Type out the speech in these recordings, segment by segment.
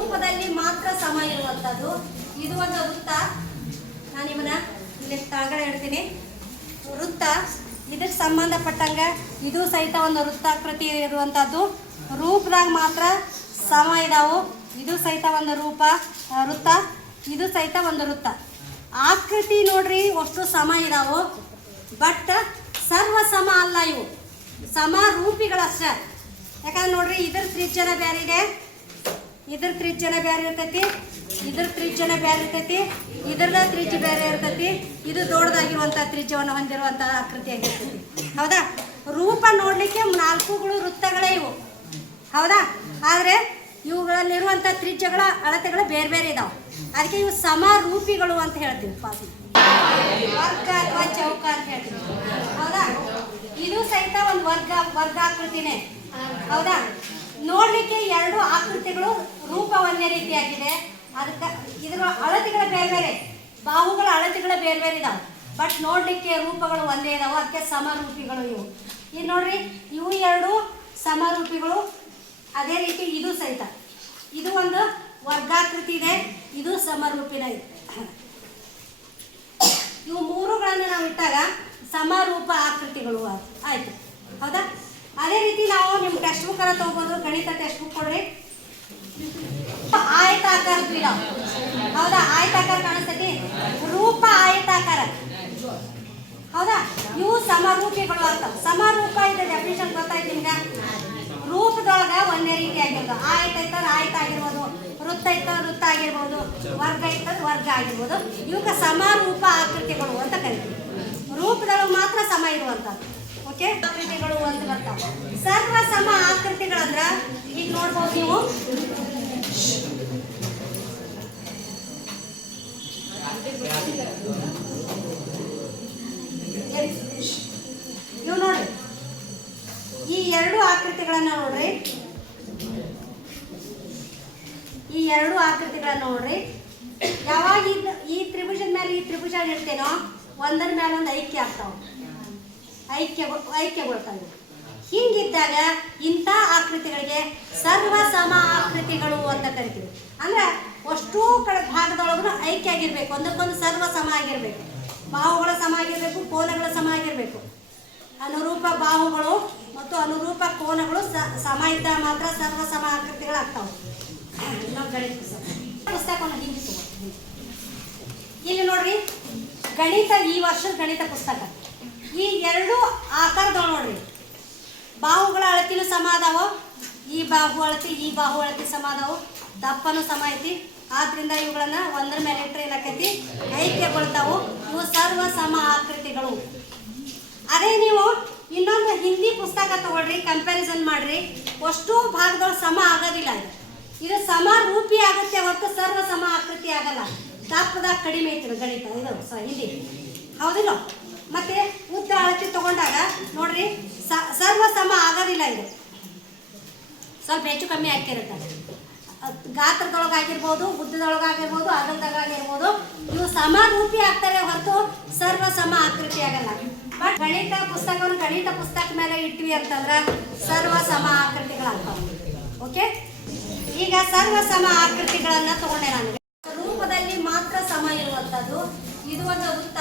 ರೂಪದಲ್ಲಿ ಮಾತ್ರ ಸಮ ಇರುವಂಥದ್ದು. ಇದು ಒಂದು ವೃತ್ತ. ನಾನು ಇವನ್ನ ಇಲ್ಲಿ ತಳಗಡೆ ಹೇಳ್ತೀನಿ. ವೃತ್ತ ಇದಕ್ಕೆ ಸಂಬಂಧಪಟ್ಟಂಗೆ ಇದು ಸಹಿತ ಒಂದು ವೃತ್ತಾಕೃತಿ ಇರುವಂಥದ್ದು. ರೂಪದಾಗ ಮಾತ್ರ ಸಮ ಇದಾವು. ಇದು ಸಹಿತ ಒಂದು ವೃತ್ತ. ಇದು ಸಹಿತ ಒಂದು ವೃತ್ತ. ಆಕೃತಿ ನೋಡ್ರಿ ಅಷ್ಟು ಸಮ ಇದಾವು, ಬಟ್ ಸರ್ವ ಸಮ ಅಲ್ಲ. ಇವು ಸಮ ರೂಪಿಗಳಷ್ಟೇ. ಯಾಕಂದ್ರೆ ನೋಡ್ರಿ ಇದ್ರ ತ್ರಿಜ್ಯನ ಬೇರೆ ಇದೆ, ಇದ್ರ ತ್ರಿಜ್ಯನ ಬೇರೆ ಇರ್ತೈತಿ, ಇದ್ರ ತ್ರಿಜ್ಯನ ಬೇರೆ ಇರ್ತೈತಿ, ಇದ್ರದ ತ್ರಿಜ್ಯ ಬೇರೆ ಇರ್ತೈತಿ. ಇದು ದೊಡ್ಡದಾಗಿರುವಂಥ ತ್ರಿಜ್ಯವನ್ನು ಹೊಂದಿರುವಂಥ ಆಕೃತಿ ಆಗಿರ್ತೈತಿ. ಹೌದಾ? ರೂಪ ನೋಡಲಿಕ್ಕೆ 4 ವೃತ್ತಗಳೇ ಇವು. ಹೌದಾ? ಆದರೆ ಇವುಗಳಲ್ಲಿರುವಂಥ ತ್ರಿಜ್ಯಗಳ ಅಳತೆಗಳು ಬೇರೆ ಬೇರೆ ಇದಾವೆ. ಅದಕ್ಕೆ ಇವು ಸಮರೂಪಿಗಳು ಅಂತ ಹೇಳ್ತೀವಿ. ವರ್ಗ ಅಥವಾ ಚೌಕ ಅಂತ ಹೇಳ್ತೀವಿ. ಹೌದಾ? ಇದು ಸಹಿತ ಒಂದು ವರ್ಗಾಕೃತಿನೇ. ಹೌದಾ? ನೋಡ್ಲಿಕ್ಕೆ 2 ಆಕೃತಿಗಳು ರೂಪ ಒಂದೇ ರೀತಿಯಾಗಿದೆ. ಅದಕ್ಕೆ ಇದ್ರ ಅಳತೆಗಳ ಬೇರೆ ಬೇರೆ, ಬಾಹುಗಳ ಅಳತೆಗಳ ಬೇರೆ ಬೇರೆ ಇದಾವೆ, ಬಟ್ ನೋಡ್ಲಿಕ್ಕೆ ರೂಪಗಳು ಒಂದೇ ಇದಾವೆ. ಅದಕ್ಕೆ ಸಮರೂಪಿಗಳು ಇವು. ಈಗ ನೋಡ್ರಿ, ಇವು 2 ಸಮರೂಪಿಗಳು. ಅದೇ ರೀತಿ ಇದು ಸಹಿತ ಇದು ಒಂದು ವರ್ಗಾಕೃತಿ ಇದೆ, ಇದು ಸಮರೂಪಿನ ಇದೆ. ಇವು 3ಗಳನ್ನು ನಾವು ಇಟ್ಟಾಗ ಸಮರೂಪ ಆಕೃತಿಗಳು ಆಯ್ತು. ಹೌದಾ? ಅದೇ ರೀತಿ ನಾವು ನಿಮ್ಮ ಟೆಕ್ಸ್ಟ್ ಬುಕ್ ಅನ್ನ ತಗೋಬಹುದು. ಗಣಿತ ಟೆಕ್ಸ್ಟ್ ಬುಕ್ ಕೊಡ್ರಿ. ಆಯತಾಕಾರ ಇದಾವೆ. ಹೌದಾ? ಆಯತಾಕಾರ ಕಾಣಿಸ್ತೈತಿ. ರೂಪ ಆಯತಾಕಾರ. ಹೌದಾ? ಇವು ಸಮರೂಪಿಗಳು ಆಗ್ತಾವೆ. ಸಮರೂಪ ಇದೆ ಡೆಫಿನಿಷನ್ ಗೊತ್ತಾಯ್ತು ನಿಮ್ಗೆ. ರೂಪದೊಳಗ ಒಂದೇ ರೀತಿ ಆಗಿರ್ಬೋದು. ಆಯತ ಇತ್ತಂದ್ರೆ ಆಯತ ಆಗಿರ್ಬೋದು, ವೃತ್ತ ಇತ್ತಂದ್ರೆ ವೃತ್ತ ಆಗಿರ್ಬೋದು, ವರ್ಗ ಇತ್ತಂದ್ರೆ ವರ್ಗ ಆಗಿರ್ಬೋದು. ಇವಕ್ಕೆ ಸಮರೂಪ ಆಕೃತಿಗಳು ಅಂತ ಕರಿತೀವಿ. ರೂಪದೊಳಗೆ ಮಾತ್ರ ಸಮ ಇರುವಂಥದ್ದು. ಓಕೆ? ಆಕೃತಿಗಳು ಅಂತ ಬರ್ತಾವೆ. ಸರ್ವ ಸಮ ಆಕೃತಿಗಳಂದ್ರ ಈಗ ನೋಡ್ಬೋದು ನೀವು. ಇವು ನೋಡ್ರಿ, ಈ 2 ಆಕೃತಿಗಳನ್ನ ನೋಡ್ರಿ. ಈ 2 ಆಕೃತಿಗಳನ್ನ ನೋಡ್ರಿ. ಯಾವಾಗ ಈ ತ್ರಿಭುಜದ ಮೇಲೆ ಈ ತ್ರಿಭುಜ ಇಡ್ತೇನೋ ಒಂದರ ಮೇಲೆ ಒಂದು ಐಕ್ಯ ಆಗ್ತಾವ, ಐಕ್ಯಗೊಳ್ತಾವೆ. ಹಿಂಗಿದ್ದಾಗ ಇಂಥ ಆಕೃತಿಗಳಿಗೆ ಸರ್ವ ಸಮ ಆಕೃತಿಗಳು ಅಂತ ಕರಿತೀವಿ. ಅಂದ್ರೆ ಅಷ್ಟೂ ಭಾಗದೊಳಗೂ ಐಕ್ಯ ಆಗಿರ್ಬೇಕು, ಒಂದಕ್ಕೊಂದು ಸರ್ವ ಸಮ ಆಗಿರ್ಬೇಕು. ಬಾಹುಗಳ ಸಮ ಆಗಿರ್ಬೇಕು, ಕೋನಗಳ ಸಮ ಆಗಿರ್ಬೇಕು. ಅನುರೂಪ ಬಾಹುಗಳು ಮತ್ತು ಅನುರೂಪ ಕೋನಗಳು ಸಮ ಇದ್ದಾಗ ಮಾತ್ರ ಸರ್ವ ಸಮ ಆಕೃತಿಗಳಾಗ್ತಾವೆ. ನಾವು ಗಣಿತ ಪುಸ್ತಕವನ್ನು ಹಿಂಗೆ ತಗೋತೀವಿ. ಇಲ್ಲಿ ನೋಡ್ರಿ, ಗಣಿತ ಈ ವರ್ಷದ ಗಣಿತ ಪುಸ್ತಕ. ಈ 2 ಆಕಾರದವು ನೋಡ್ರಿ. ಬಾಹುಗಳ ಅಳತಿನೂ ಸಮ ಅದಾವು. ಈ ಬಾಹು ಅಳತಿ ಈ ಬಾಹು ಅಳತಿ ಸಮ ಅದಾವು. ದಪ್ಪನೂ ಸಮ ಐತಿ. ಆದ್ರಿಂದ ಇವುಗಳನ್ನ ಒಂದರ ಮೇಲೆ ಇಟ್ಟರೆ ಏನಾಕೈತಿ, ಐಕ್ಯಗೊಳ್ತಾವು. ಇವು ಸರ್ವ ಸಮ ಆಕೃತಿಗಳು. ಅದೇ ನೀವು ಇನ್ನೊಂದು ಹಿಂದಿ ಪುಸ್ತಕ ತಗೊಳ್ರಿ, ಕಂಪ್ಯಾರಿಸನ್ ಮಾಡ್ರಿ. ಅಷ್ಟು ಭಾಗದೊಳಗೆ ಸಮ ಆಗೋದಿಲ್ಲ. ಇದು ಸಮರೂಪಿ ಆಗುತ್ತೆ ಹೊರತು ಸರ್ವ ಸಮ ಆಕೃತಿ ಆಗಲ್ಲ. ದಪ್ಪದಾಗ ಕಡಿಮೆ ಐತಿ ಗಣಿತ ಇದು ಹಿಂದಿ. ಹೌದಿಲ್ಲ? ಮತ್ತೆ ಉದ್ದ ಅಳತಿ ತಗೊಂಡಾಗ ನೋಡ್ರಿ ಸರ್ವ ಸಮ ಆಗೋದಿಲ್ಲ. ಇದು ಸ್ವಲ್ಪ ಹೆಚ್ಚು ಕಮ್ಮಿ ಆಗ್ತಿರುತ್ತೆ. ಗಾತ್ರದೊಳಗಾಗಿರ್ಬೋದು, ಉದ್ದದೊಳಗಾಗಿರ್ಬೋದು, ಅಗಲದಾಗಿರ್ಬೋದು. ಇವು ಸಮರೂಪಿ ಆಗ್ತವೆ ಹೊರತು ಸರ್ವ ಸಮ ಆಕೃತಿ ಆಗಲ್ಲ. ಬಟ್ ಗಣಿತ ಪುಸ್ತಕವನ್ನು ಗಣಿತ ಪುಸ್ತಕ ಮೇಲೆ ಇಟ್ವಿ ಅಂತಂದ್ರೆ ಸರ್ವ ಸಮ ಆಕೃತಿಗಳಾಗ್ತಾವೆ. ಓಕೆ? ಈಗ ಸರ್ವ ಸಮ ಆಕೃತಿಗಳನ್ನ ತಗೊಂಡೆ ನಾನು. ರೂಪದಲ್ಲಿ ಮಾತ್ರ ಸಮ ಇರುವಂಥದ್ದು. ಇದು ಒಂದು ವೃತ್ತ.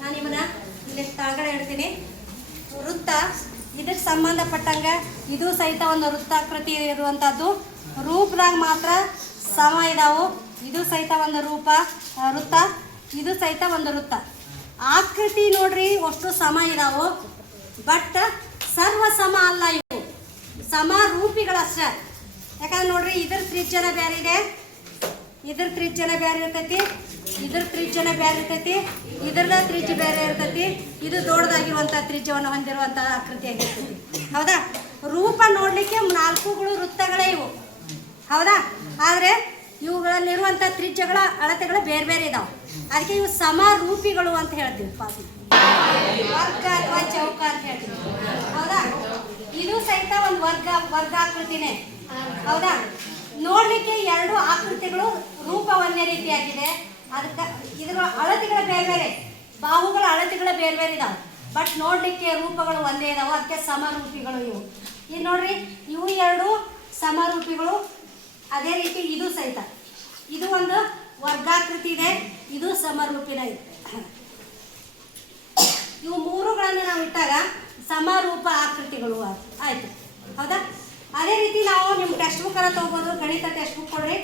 ನಾನು ಇವನ್ನ ಇಲ್ಲಿ ತಳಗಡೆ ಹೇಳ್ತೀನಿ. ವೃತ್ತ ಇದಕ್ಕೆ ಸಂಬಂಧಪಟ್ಟಂಗೆ ಇದು ಸಹಿತ ಒಂದು ವೃತ್ತಾಕೃತಿ ಇರುವಂಥದ್ದು. ರೂಪದಾಗ ಮಾತ್ರ ಸಮ ಇದಾವು. ಇದು ಸಹಿತ ಒಂದು ವೃತ್ತ. ಇದು ಸಹಿತ ಒಂದು ವೃತ್ತ. ಆಕೃತಿ ನೋಡ್ರಿ ಅಷ್ಟು ಸಮ ಇದಾವು, ಬಟ್ ಸರ್ವ ಸಮ ಅಲ್ಲ. ಇವು ಸಮರೂಪಿಗಳಷ್ಟೇ. ಯಾಕಂದ್ರೆ ನೋಡ್ರಿ ಇದ್ರ ತ್ರಿಜ್ಯನ ಬೇರೆ ಇದೆ, ಇದ್ರ ತ್ರಿಜ್ಯನ ಬೇರೆ ಇರ್ತೈತಿ, ಇದ್ರ ತ್ರಿಜ್ಯನ ಬೇರೆ ಇರ್ತೈತಿ, ಇದ್ರದ ತ್ರಿಜ್ಯ ಬೇರೆ ಇರ್ತೈತಿ. ಇದು ದೊಡ್ಡದಾಗಿರುವಂಥ ತ್ರಿಜ್ಯವನ್ನು ಹೊಂದಿರುವಂಥ ಆಕೃತಿ ಆಗಿರ್ತೈತಿ. ಹೌದಾ? ರೂಪ ನೋಡಲಿಕ್ಕೆ 4 ವೃತ್ತಗಳೇ ಇವು. ಹೌದಾ? ಆದರೆ ಇವುಗಳಲ್ಲಿರುವಂಥ ತ್ರಿಜ್ಯಗಳ ಅಳತೆಗಳು ಬೇರೆ ಬೇರೆ ಇದಾವೆ. ಅದಕ್ಕೆ ಇವು ಸಮರೂಪಿಗಳು ಅಂತ ಹೇಳ್ತೀವಿ. ವರ್ಗ ಅಥವಾ ಚೌಕ ಅಂತ ಹೇಳ್ತೀವಿ. ಹೌದಾ? ಇದು ಸಹಿತ ಒಂದು ವರ್ಗಾಕೃತಿನೇ. ಹೌದಾ? ನೋಡ್ಲಿಕ್ಕೆ 2 ಆಕೃತಿಗಳು ರೂಪ ಒಂದೇ ರೀತಿಯಾಗಿದೆ. ಅದಕ್ಕೆ ಇದ್ರ ಅಳತೆಗಳ ಬೇರೆ ಬೇರೆ, ಬಾಹುಗಳ ಅಳತೆಗಳ ಬೇರೆ ಬೇರೆ ಇದಾವೆ, ಬಟ್ ನೋಡ್ಲಿಕ್ಕೆ ರೂಪಗಳು ಒಂದೇ ಇದಾವೆ. ಅದಕ್ಕೆ ಸಮರೂಪಿಗಳು ಇವು. ಈಗ ನೋಡ್ರಿ, ಇವು 2 ಸಮರೂಪಿಗಳು. ಅದೇ ರೀತಿ ಇದು ಸಹಿತ ಇದು ಒಂದು ವರ್ಗಾಕೃತಿ ಇದೆ, ಇದು ಸಮರೂಪಿನ ಇದೆ. ಇವು ಮೂರುಗಳನ್ನು ನಾವು ಇಟ್ಟಾಗ ಸಮರೂಪ ಆಕೃತಿಗಳು ಆಯ್ತು. ಹೌದಾ? ಅದೇ ರೀತಿ ನಾವು ನಿಮ್ಮ ಟೆಕ್ಸ್ಟ್ ಬುಕ್ ಅನ್ನ ತಗೋಬಹುದು. ಗಣಿತ ಟೆಕ್ಸ್ಟ್ ಬುಕ್ ಕೊಡ್ರಿ.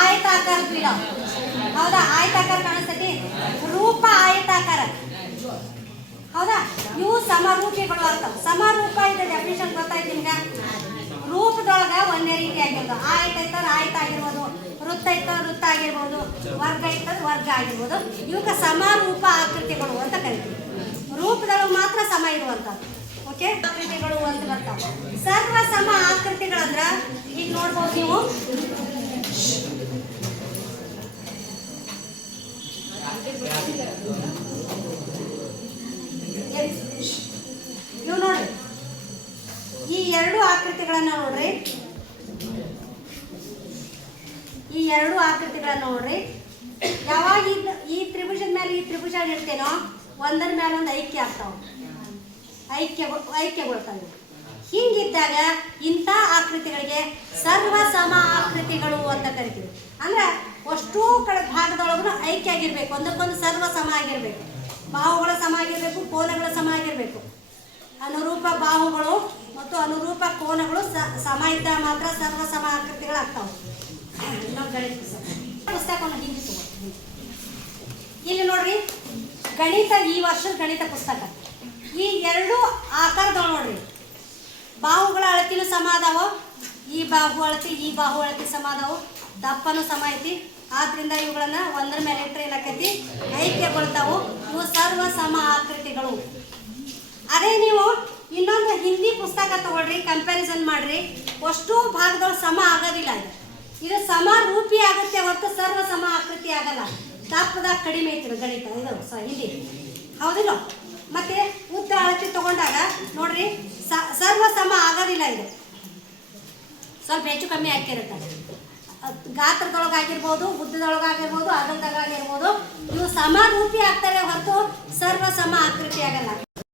ಆಯತಾಕಾರ ಪೀಡ, ಹೌದಾ? ಆಯತಾಕಾರ ಕಾಣಿಸ್ತೈತಿ, ರೂಪ ಆಯತಾಕಾರ, ಹೌದಾ? ಇವು ಸಮರೂಪಿಗಳು ಆಗ್ತಾವ. ಸಮರೂಪ ಇದೆ ಡೆಫಿನಿಷನ್ ಗೊತ್ತಾಯ್ತು ನಿಮ್ಗೆ? ರೂಪದೊಳಗ ಒಂದೇ ರೀತಿ ಆಗಿರ್ಬೋದು. ಆಯತ ಇತ್ತಂದ್ರೆ ಆಯತ ಆಗಿರ್ಬೋದು, ವೃತ್ತ ಇತ್ತಂದ್ರೆ ವೃತ್ತ ಆಗಿರ್ಬೋದು, ವರ್ಗ ಇತ್ತಂದ್ರೆ ವರ್ಗ ಆಗಿರ್ಬೋದು. ಇವಕ್ಕೆ ಸಮರೂಪ ಆಕೃತಿಗಳು ಅಂತ ಕರಿತೀವಿ. ರೂಪದೊಳಗೆ ಮಾತ್ರ ಸಮ ಇರುವಂಥದ್ದು. ಓಕೆ, ಆಕೃತಿಗಳು ಅಂತ ಬರ್ತಾವೆ. ಸರ್ವ ಸಮ ಆಕೃತಿಗಳಂದ್ರ ಈಗ ನೋಡ್ಬೋದು ನೀವು. ಇವು ನೋಡ್ರಿ, ಈ ಎರಡು ಆಕೃತಿಗಳನ್ನ ನೋಡ್ರಿ, ಈ ಎರಡು ಆಕೃತಿಗಳನ್ನ ನೋಡ್ರಿ. ಯಾವಾಗ ಈ ತ್ರಿಭುಜದ ಮೇಲೆ ಈ ತ್ರಿಭುಜ ಇಡ್ತೇನೋ ಒಂದರ ಮೇಲೆ ಒಂದು ಐಕ್ಯ ಆಗ್ತಾವ, ಐಕ್ಯಗೊಳ್ತಾವೆ. ಹಿಂಗಿದ್ದಾಗ ಇಂಥ ಆಕೃತಿಗಳಿಗೆ ಸರ್ವ ಸಮ ಆಕೃತಿಗಳು ಅಂತ ಕರಿತೀವಿ. ಅಂದ್ರೆ ಅಷ್ಟೂ ಭಾಗದೊಳಗೂ ಐಕ್ಯ ಆಗಿರ್ಬೇಕು, ಒಂದಕ್ಕೊಂದು ಸರ್ವ ಸಮ ಆಗಿರ್ಬೇಕು. ಬಾಹುಗಳ ಸಮ ಆಗಿರ್ಬೇಕು, ಕೋನಗಳ ಸಮ ಆಗಿರ್ಬೇಕು. ಅನುರೂಪ ಬಾಹುಗಳು ಮತ್ತು ಅನುರೂಪ ಕೋನಗಳು ಸಮ ಇದ್ದಾಗ ಮಾತ್ರ ಸರ್ವ ಸಮ ಆಕೃತಿಗಳಾಗ್ತಾವೆ. ಗಣಿತ ಪುಸ್ತಕವನ್ನು ಹಿಂಗೆ ತಗೋ. ಇಲ್ಲಿ ನೋಡ್ರಿ, ಗಣಿತ ಈ ವರ್ಷದ ಗಣಿತ ಪುಸ್ತಕ ಈ ಎರಡು ಆಕಾರದವ ನೋಡ್ರಿ. ಬಾಹುಗಳ ಅಳತಿನೂ ಸಮ ಅದಾವ, ಈ ಬಾಹು ಅಳತಿ ಈ ಬಾಹು ಅಳತಿ ಸಮ ಅದಾವು, ದಪ್ಪನೂ ಸಮ ಐತಿ. ಆದ್ರಿಂದ ಇವುಗಳನ್ನ ಒಂದರ ಮೇಲೆ ಇಟ್ಟರೆ ಏನಾಕೈತಿ, ಐಕ್ಯಗೊಳ್ತಾವು. ಇವು ಸರ್ವ ಸಮ ಆಕೃತಿಗಳು. ಅದೇ ನೀವು ಇನ್ನೊಂದು ಹಿಂದಿ ಪುಸ್ತಕ ತಗೊಳ್ರಿ, ಕಂಪ್ಯಾರಿಸನ್ ಮಾಡ್ರಿ, ಅಷ್ಟೂ ಭಾಗದೊಳಗೆ ಸಮ ಆಗೋದಿಲ್ಲ. ಇದು ಸಮ ರೂಪಿ ಆಗುತ್ತೆ ಹೊರತು ಸರ್ವ ಸಮ ಆಕೃತಿ ಆಗಲ್ಲ. ದಪ್ಪದಾಗ ಕಡಿಮೆ ಐತಿ ಗಣಿತ ಇದು ಹಿಂದಿ, ಹೌದಿಲ್ಲ? ಮತ್ತೆ ಉದ್ದ ಅಳತಿ ತಗೊಂಡಾಗ ನೋಡ್ರಿ ಸರ್ವ ಸಮ ಆಗೋದಿಲ್ಲ. ಇದು ಸ್ವಲ್ಪ ಹೆಚ್ಚು ಕಮ್ಮಿ ಆಗ್ತಿರುತ್ತೆ. ಗಾತ್ರದೊಳಗಾಗಿರ್ಬೋದು, ಉದ್ದದೊಳಗಾಗಿರ್ಬೋದು, ಅಗಲದಾಗಿರ್ಬೋದು. ಇವು ಸಮ ರೂಪಿ ಆಗ್ತವೆ ಹೊರತು ಸರ್ವ ಸಮ ಆಕೃತಿ ಆಗಲ್ಲ.